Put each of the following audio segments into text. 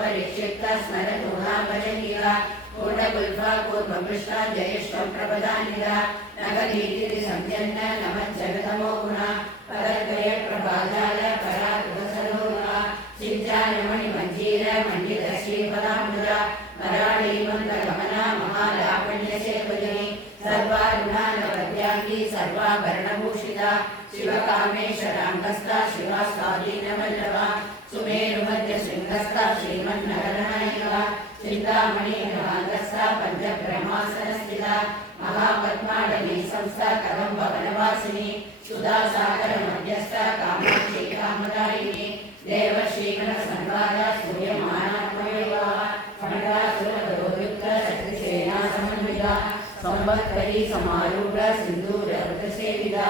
परिक्षिप्त स्मरतुहा भजनिगा पूर्णकुल्फा पूर्वपृष्ठा जयेष्वं प्रपदानिगा नगनीति संजन्न नमज्जगतमो गुणा पदद्वय प्रभाजाल पराकृतसरोगा सिञ्चानमणि मञ्जीर मण्डित श्रीपदाम्बुजा मराठी मन्दगमना महालावण्यसेवजनी सर्वारुणानवद्यांगी सर्वाभरणभूषिता शिवकामेश्वराङ्गस्था शिवा स्वाधीनवल्लभा सुमेरुमध्यशृङ्गस्था श्रीमन्नगरनायिका चिन्तामणिनवाङ्गस्था पञ्चब्रह्मासनस्थिता महापद्माडली संस्था कदम्बवनवासिनी सुधासागरमध्यस्था कामाक्षी कामदायिनी देवश्रीगणसंवादा सूर्यमानात्मयोगा खण्डासुरदोर्युक्ता शक्तिसेना समन्विता संवत्करी समारूढ सिन्दूरवृतसेविता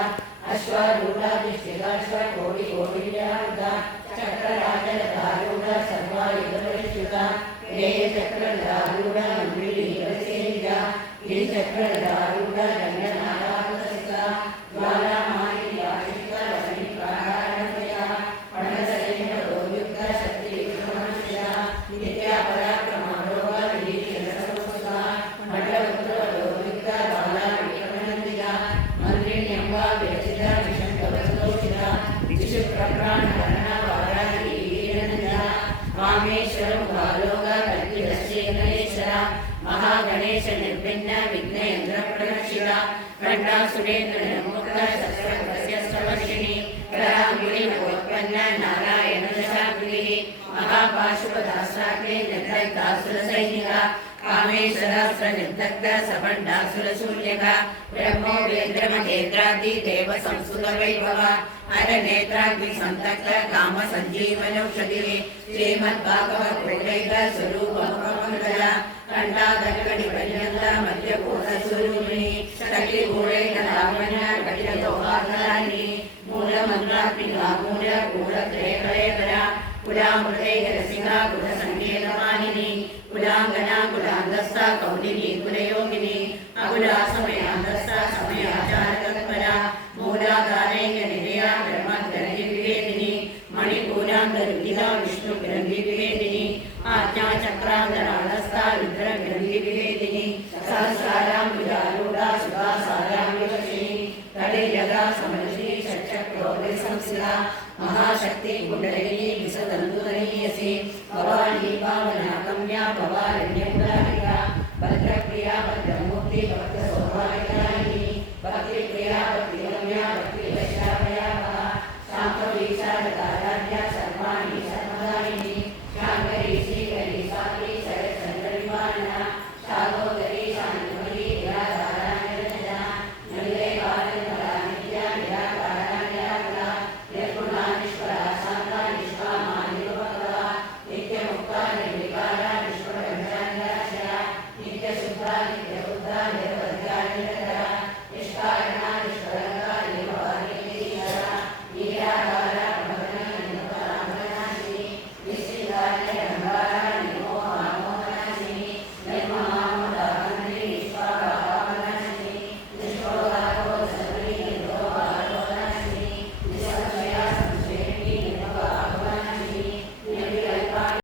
अश्वारूढा दिष्टिकाश्वकोटिकोटिव्याहृता चक्रराजरथारूढ सर्वायुधपरिच्युता प्रेयचक्रधारूढ मन्त्रिलीलसेविता गिरिचक्रधारूढ रङ्गनाथापसरिता ज्वालामालिनी आशिता वसनिकारणमया पणसरेन्द्रदोर्युक्ता शक्तिविक्रमनुष्या नित्यापराक्रमारोगा विलीनसंस्कृता मण्डलपुत्रदोर्युक्ता बालाविक्रमनन्दिता मन्त्रिण्यम्बा विरचिता विशन्तवसतोषिता विशुप्रप्राणहरणा वाराही वीरनन्दिता वामेश्वरं बालोगा कल्पितश्रीगणेश्वरा महागणेश निर्भिन्न विघ्नेन्द्र प्रणक्षिता खण्डासुरेन्द्र निर्मुक्त शस्त्रवर्षिणी कराङ्गुली नवोत्पन्न नारायण दशाङ्गुलिः महापाशुपदास्त्राग्ने निर्दग्धासुरसैनिका कामेश्वरास्त्र निर्दग्ध सपण्डासुरशूल्यका ब्रह्मोपेन्द्रमहेन्द्रादि देव संस्कृत वैभव अरनेत्राग्नि संतक्त काम संजीवनौषधिः श्रीमद्भागवत स्वरूपमुखमङ्गला कंडादकड़ी पर्यंत मध्यकूट स्वरूपिणी शक्तिगूढ़ेन लावण्य कटितोहाधराणि मूलमन्त्रात्मिका मूल गूढत्रयकलेकरा कुलामृतैः रसिका कुलसङ्गीतवाहिनी कुलाङ्गना कुलाङ्गस्था कौलिनी कुलयोगिनी अकुला समयान्तस्था समयाचारतत्परा मूलाधारैकनिलया ब्रह्मग्रन्थिविवेदिनी मणिपूरान्तरुदिता विष्णुग्रन्थिविवेदिनी आज्ञाचक्रान्तरालस्था रुद्रग्रन्थिविवेदिनी सहस्राराम्बुजारूढा सुधासाराम्बुलक्ष्मी तडिजगा समलक्ष्मी षट्चक्रोपरिसंस्थिता महाशक्ति कुण्डलिनी विसदन्तुतनीयसी भवानी पावना कम्या भवारण्यमुदारिका भद्रप्रिया भद्रमूर्ति भक्त